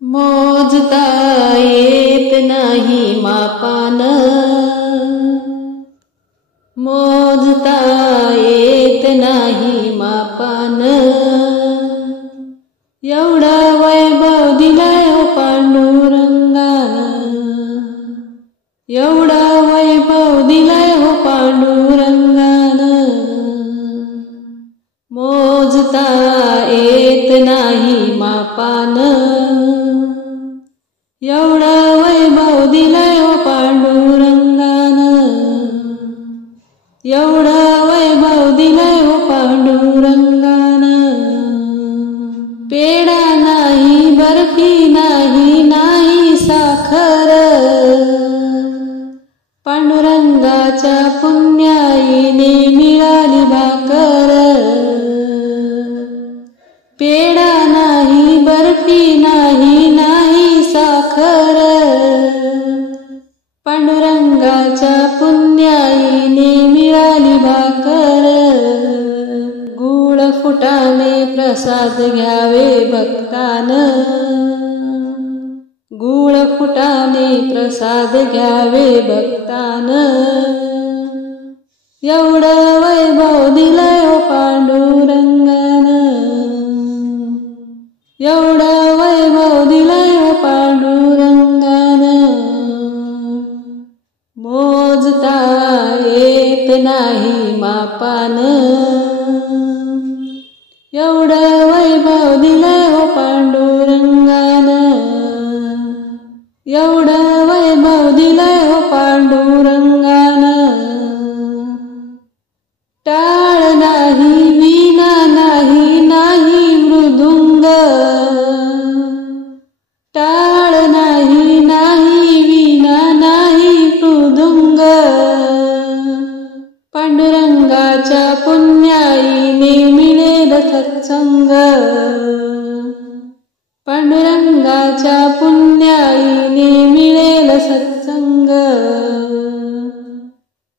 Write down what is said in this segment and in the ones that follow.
मोजता येत नाही मापान, मोजता येत नाही मापान, एवढा वैभव दिलाय हो पांडुरंगानं, एवढा वैभव दिलाय हो पांडुरंगानं, मोजता येत नाही मापान, एवढा वैभव दिलाय हो पांडुरंगानं, एवढा वैभव दिलाय हो पांडुरंगानं. पेढा नाही, बर्फी नाही, नाही साखर, पांडुरंगाच्या पुण्याईने मिळाली भाकर. पेढा नाही, बर्फी नाही, नाही साखर, पांडुरंगाच्या पुण्याईने मिळाली भाकर. गुळ फुटाणे प्रसाद घ्यावे भक्तानं, गुळ फुटाणे प्रसाद घ्यावे भक्तानं, एवढा वैभव दिलाय हो पांडुरंगानं, एवढा वैभव दिलाय हो पांडुरंगानं. मोजता येत नाही मापान, एवढा वैभव दिलाय हो पांडुरंगानं, एवढा वैभव दिलाय हो पांडुरंगानं. टाळ नाही, वीणा नाही, नाही मृदुंग, टाळ नाही, नाही वीणा, नाही मृदुंग, पांडुरंगाच्या पुण्याईने मिळेल सत्संग, पांडुरंगाच्या पुण्याईने मिळेल सत्संग.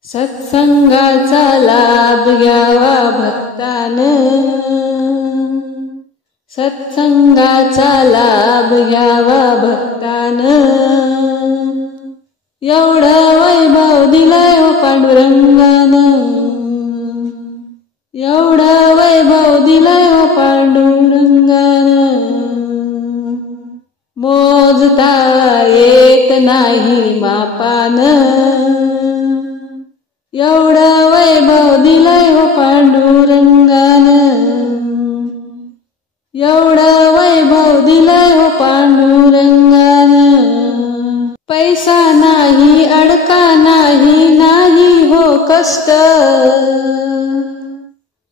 सत्संगाचा लाभ घ्यावा भक्तानं, सत्संगाचा लाभ घ्यावा भक्तानं, एवढा वैभव दिलाय हो पांडुरंगानं, एवढा वैभव दिलाय हो पांडुरंगानं. मोजता येत नाही मापान, एवढा वैभव दिलाय हो पांडुरंगानं, एवढा वैभव दिलाय हो पांडुरंगानं. पैसा नाही, अडका नाही, नाही हो कष्ट,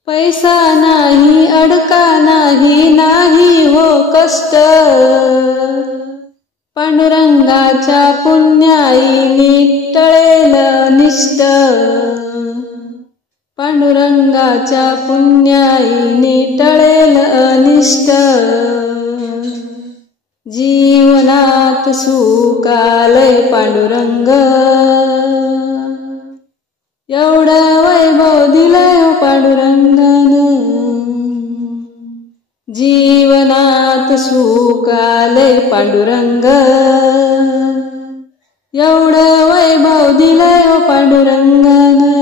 पैसा नाही, अडका नाही, नाही हो कष्ट, पांडुरंगाच्या पुण्याईने टळेल अनिष्ट, पांडुरंगाच्या पुण्याईने टळेल अनिष्ट. जीवनात सुख आलंय पांडुरंग, एवढा वैभव दिलाय हो पांडुरंगानं, जीवनात सुख आलंय पांडुरंग, एवढा वैभव दिलाय हो पांडुरंगानं.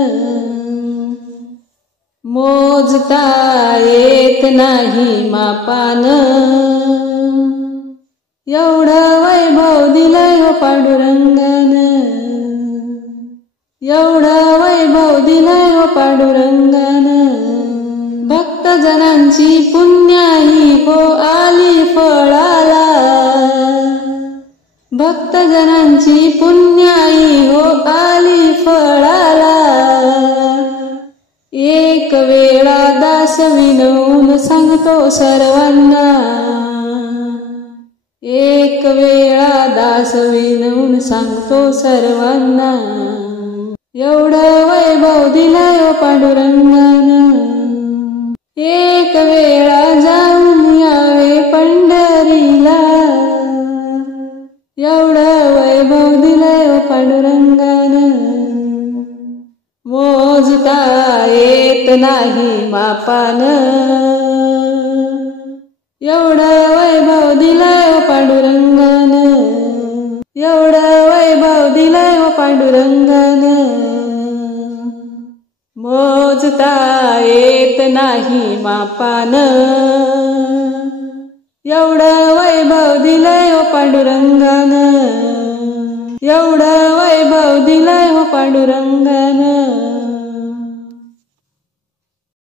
मोजता येत नाही मापान, एवढा वैभव दिलाय हो पांडुरंगानं, एवढा वैभव दिलाय हो पांडुरंगानं. भक्तजनांची पुण्याई हो आली फळाला, भक्तजनांची पुण्याई हो आली फळाला. एक वेळा दास विनवून सांगतो सर्वांना, एक वेळा दास विनवून सांगतो सर्वांना, एवढा वैभव दिलाय हो पांडुरंगानं. एक वेळा जाऊन यावे पंढरीला, एवढा वैभव दिलाय हो पांडुरंगानं. मोजता येत नाही मापान, एवढा वैभव दिलाय पांडुरंग पांडुरंगान, मोजता येत नाही मापान, एवढं वैभव दिलंय हो पांडुरंगान, एवढं वैभव दिलंय हो पांडुरंगान.